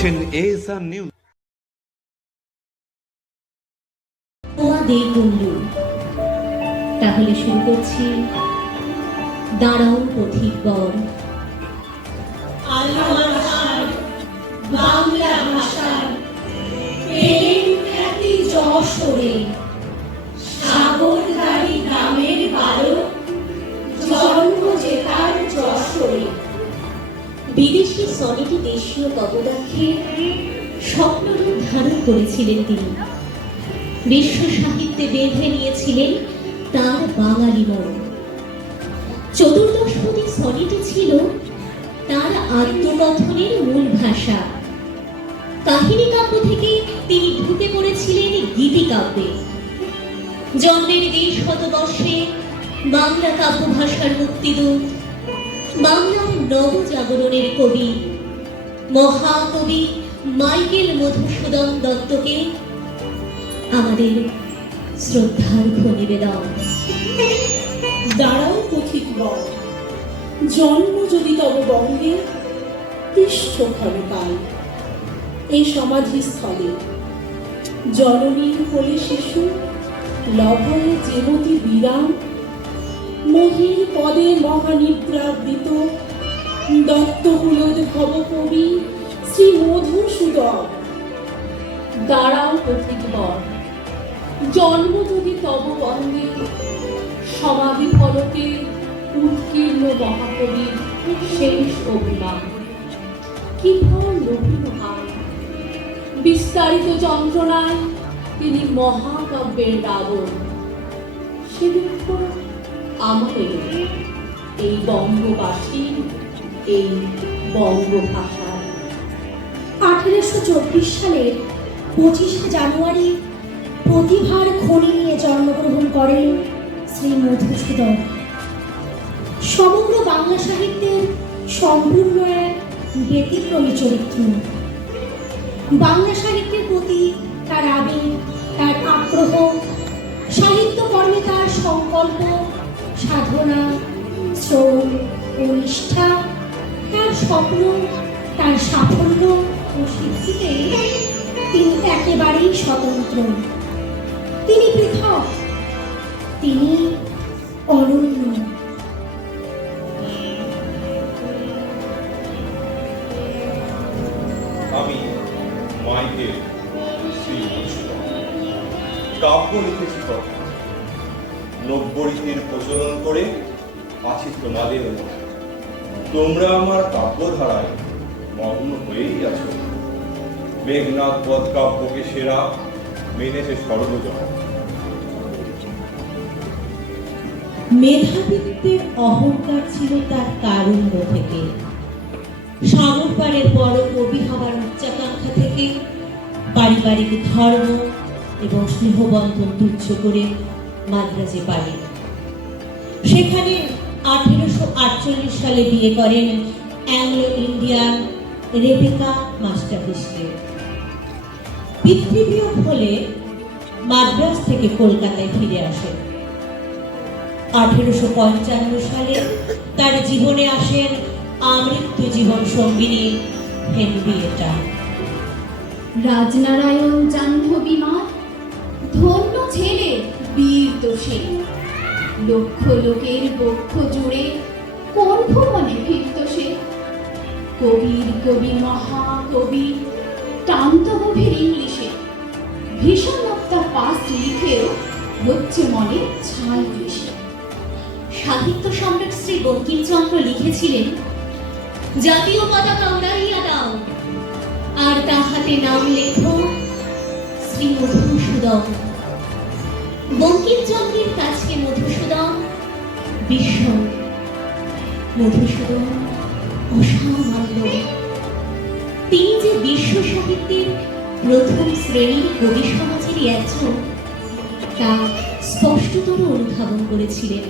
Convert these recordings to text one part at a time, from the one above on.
দেখছেন ASR news তাহলে শুরু করছি। দাঁড়াও পথিক বর। বাংলা ভাষার প্রেম খ্যাতি যশোরে বিদেশি সনেটি দেশীয় কবদাক্ষে স্বপ্নরূপ ধারণ করেছিলেন তিনি। বিশ্ব সাহিত্যে বেঁধে নিয়েছিলেন তার বাঙালি মন চতুর্দশপতি সনেটি ছিল তার আত্মকথনের মূল ভাষা। কাহিনী কাব্য থেকে তিনি ঢুকে পড়েছিলেন গীতি কাব্যে। জন্মের দেশ শতবর্ষে বাংলা কাব্য ভাষার মুক্তিদূত বাংলার নবজাগরণের কবি, মহাকবি মাইকেল মধুসূদন দত্তকে আমাদের শ্রদ্ধার নিবেদন দাঁড়াও পথিক বল। জন্ম যদি তব বঙ্গে পৃষ্ঠ খবে কাল। এই সমাধিস্থলে জননীর কোলে শিশু, লভয়ে যেমতি বিরাম মহির পদে মহানিদ্রাবৃত। দত্তকুলদ ভব কবি শ্রী মধুসূদন। দাঁড়াও পথিক বল জন্ম যদি তব বঙ্গে সমাধি ফলকে উৎকীর্ণ মহাকবির শেষ অভিমান। কি ফল নবীন বিস্তারিত যন্ত্রণায় তিনি মহাকাব্যের রাবণ সে আমাদের এই বঙ্গবাসীর এই বঙ্গভাষার আঠেরোশো চব্বিশ সালের পঁচিশে জানুয়ারি প্রতিভার খনি নিয়ে জন্মগ্রহণ করেন শ্রী মধুসূদন। সমগ্র বাংলা সাহিত্যের সম্পূর্ণ এক ব্যতিক্রমী চরিত্র। বাংলা সাহিত্যের প্রতি তার আবেগ, তার আগ্রহ সাহিত্য কর্মে তার সংকল্প সাধনা, শ্রম ও নিষ্ঠা তার স্বপ্ন, তার সাফল্য ও সিদ্ধিতে তিনি একেবারেই স্বতন্ত্র। তিনি পৃথক, তিনি অনন্য। আমি মাইকেল কাব্য লিখেছি নব্বরীতির প্রচলন করে আছি তোমাদের তোমরা আমার কাব্যধারায় মগ্ন হয়েই আছো। মেঘনাথ বধ কাব্যকে সেরা মেনেছে সর্বজন মেধাবীত্বের অহংকার ছিল তার কারুণ্য থেকে। সাগরপাড়ের বড় কবি হওয়ার উচ্চাকাঙ্ক্ষা থেকে পারিবারিক ধর্ম এবং স্নেহবন্ধন তুচ্ছ করে মাদ্রাজে পারে সেখানে আঠেরোশো আটচল্লিশ সালে বিয়ে করেন অ্যাংলো ইন্ডিয়ান রেবেকা মাস্টারপিসকে। পিতৃবিয়োগ হলে মাদ্রাজ থেকে কলকাতায় ফিরে আসেন। আঠেরোশো পঞ্চান্ন সালে তার জীবনে আসেন আমৃত্যু জীবন সঙ্গিনী হেনরিয়েটা রাজনারায়ণ জাহ্নবী মার ধন্য ছেলে, বীর দোষে। লক্ষ লোকের বক্ষ জুড়ে কোন ভুবনে ফিরত সে? কবির কবি, মহাকবি টান্ত গভীর ইংলিশে পাস্ট লিখেও হচ্ছে মনে দৃশ্যে সাহিত্য সম্রাট শ্রী বঙ্কিমচন্দ্র লিখেছিলেন, জাতীয় পতাকা উড়াইয়া দাও, আর তাহাতে নাম লেখো শ্রী মধুসূদন। বঙ্কিমচন্দ্রের কাছে মধুসূদন, বিশ্ব মধুসূদন অসামান্য। তিনি যে বিশ্ব সাহিত্যের প্রথম শ্রেণির কবি সমাজেরই একজন, তা স্পষ্টতর অনুধাবন করেছিলেন।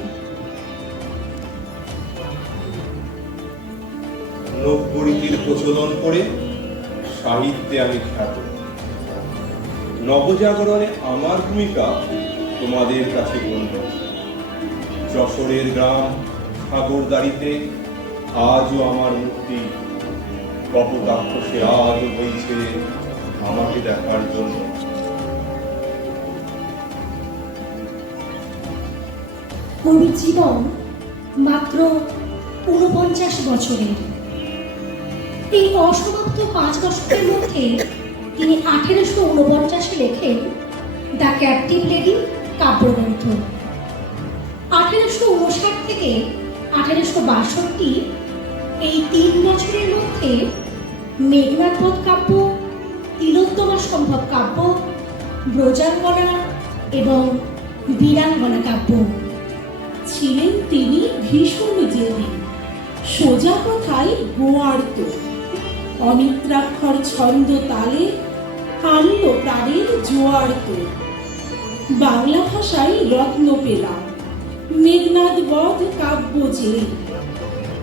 নব্বরীতির প্রচলন করে সাহিত্যে আমি খ্যাত। নবজাগরণে আমার ভূমিকা তোমাদের কাছে গণ্য যশোরের গ্রাম সাগরদারিতে আজও আমার মূর্তি কপোতাক্ষ সে আজ হয়েছে আমাকে দেখার জন্য। কবির জীবন মাত্র ঊনপঞ্চাশ বছরের। এই অসমাপ্ত পাঁচ দশকের মধ্যে তিনি আঠেরোশো ঊনপঞ্চাশে লেখেন দ্য ক্যাপটিভ লেডি। কাব্যগ্রন্থ আঠেরোশো উনষাট থেকে আঠেরোশো বাষট্টি এই তিন বছরের মধ্যে মেঘনাথবধ কাব্য, তিলোত্তমা সম্ভব কাব্য, ব্রজাঙ্গনা এবং বীরাঙ্গনা কাব্য ছিলেন তিনি ভীষণ জেদি সোজা কথায় গোয়ার্ত অনিদ্রাক্ষর ছন্দ তালে আনল প্রাণের জোয়ার্ত বাংলা ভাষায় রত্ন পেলাম। মেঘনাদ বধ কাব্য যে,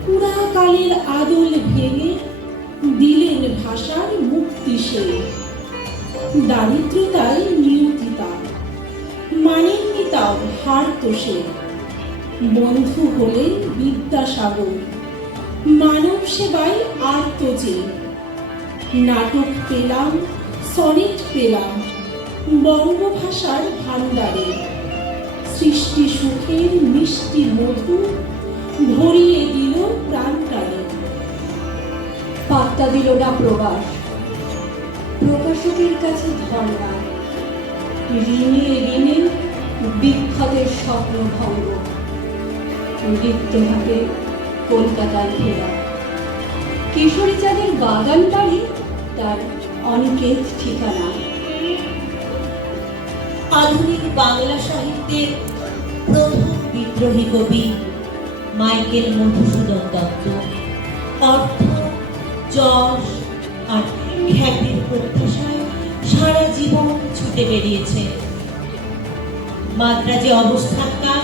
পুরাকালের আদল ভেঙে দিলেন ভাষার মুক্তি সে। দারিদ্রতায় নিয়তি তার, মানেননি তাও হারত সে। বন্ধু হলেন বিদ্যাসাগর, মানব সেবায় আর্ত যে। নাটক পেলাম, সনেট পেলাম বঙ্গভাষার ভাণ্ডারে সৃষ্টি সুখের মিষ্টি মধু ভরিয়ে দিল প্রাণটারে। পাত্তা দিল না প্রবাস। প্রকাশকের কাছে ধর্ণা। ঋণে ঋণে বিখ্যাতের স্বপ্ন ভঙ্গ। রিক্ত হাতে কলকাতায় ফেরা কিশোরী চাঁদের বাগান বাড়ি তার অনিকেত ঠিকানা। আধুনিক বাংলা সাহিত্যের প্রথম বিদ্রোহী কবি মাইকেল মধুসূদন দত্ত। অর্থ, যশ আর খ্যাতির প্রত্যাশায় সারা জীবন ছুটে বেরিয়েছে। মাদ্রাজে অবস্থানকাল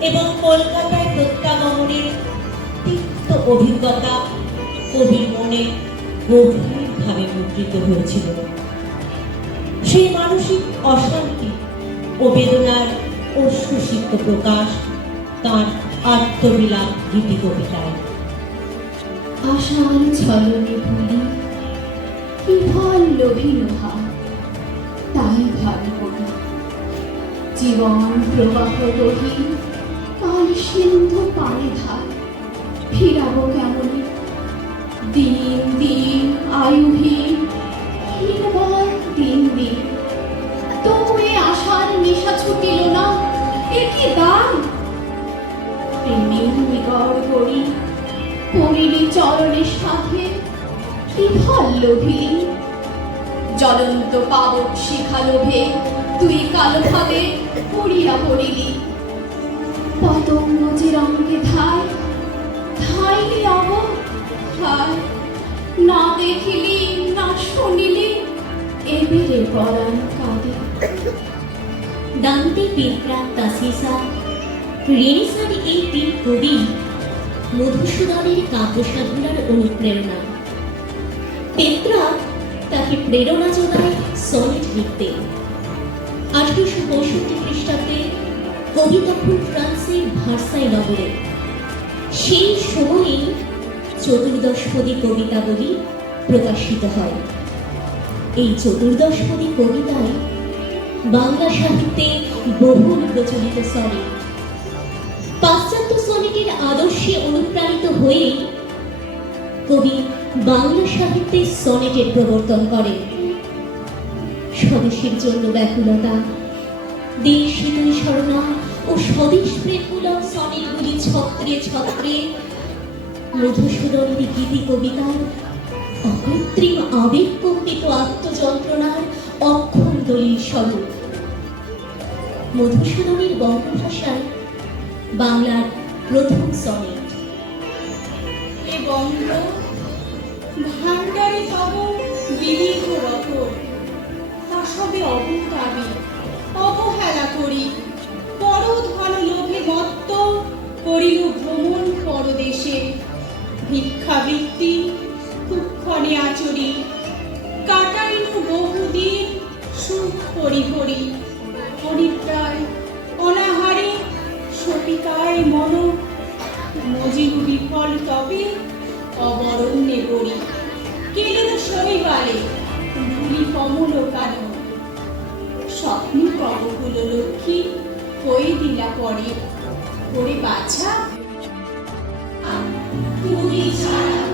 এবং কলকাতায় প্রত্যাগমনের তিক্ত অভিজ্ঞতা কবির মনে গভীরভাবে মুদ্রিত হয়েছিল। সেই মানসিক অশান্তি ও বেদনার অশ্রুসিক্ত প্রকাশ তাঁর আত্মবিলাপ গীতি কবিতায়। আশার ছলনে ভুলি ফল লোভিনহা তাই ভাবি করি। জীবন প্রবাহ রহি, কাল সিন্ধু পানি ধার, ফিরাবো কেমনে? দিন দিন আয়ুহীন হীনবল করি। পড়িলি চরণের সাথে কি ফল লোভিলি জ্বলন্ত পাবক শিখা লোভে তুই কালো পড়িয়া পড়িলি। পতঙ্গ যে রঙকে ধায়, ধাইলি অব হায় না দেখিলি, না শুনিলি, এবেরে পরাণ কাঁদে। দান্তে পেত্রা তাসিসা, রেনেসার এই তিন কবি। মধুসূদনের কাব্য সাধনার অনুপ্রেরণা। পেত্রা তাকে প্রেরণা যোগায় সনেট লিখতে। আঠারোশো পঁয়ষট্টি খ্রিস্টাব্দে কবি তখন ফ্রান্সের ভার্সাই নগরে। সেই সময়েই চতুর্দশপদী কবিতাবলী প্রকাশিত হয়। এই চতুর্দশপদী কবিতায় বাংলা সাহিত্যে বহুল প্রচলিত সনেট আদর্শে অনুপ্রাণিত হয়ে কবি বাংলা সাহিত্যে সনেটের প্রবর্তন করেন। স্বদেশের জন্য ব্যাকুলতা, দেশ স্মরণা ও স্বদেশ প্রেমমূলক সনেটগুলি ছত্রে ছত্রে গীতি কবিতার অকৃত্রিম আবেগ কম্পিত আত্মযন্ত্রণার অক্ষম দলিল স্বরূপ। মধুসূদনের বঙ্গভাষায় বাংলার প্রথম সনেট এ বঙ্গ ভাণ্ডারে তব বিদীর্ঘ রকম। তা সবে অবতাবি অবহেলা করি। হয় মন মজিব বিফল তবে অবরণ্যে গড়ি। কেলে তো শৈবালে ধুলি কমল কানো স্বপ্ন কবগুলো লক্ষ্মী কই দিলা পরে। করে বাছা তুমি ছাড়া।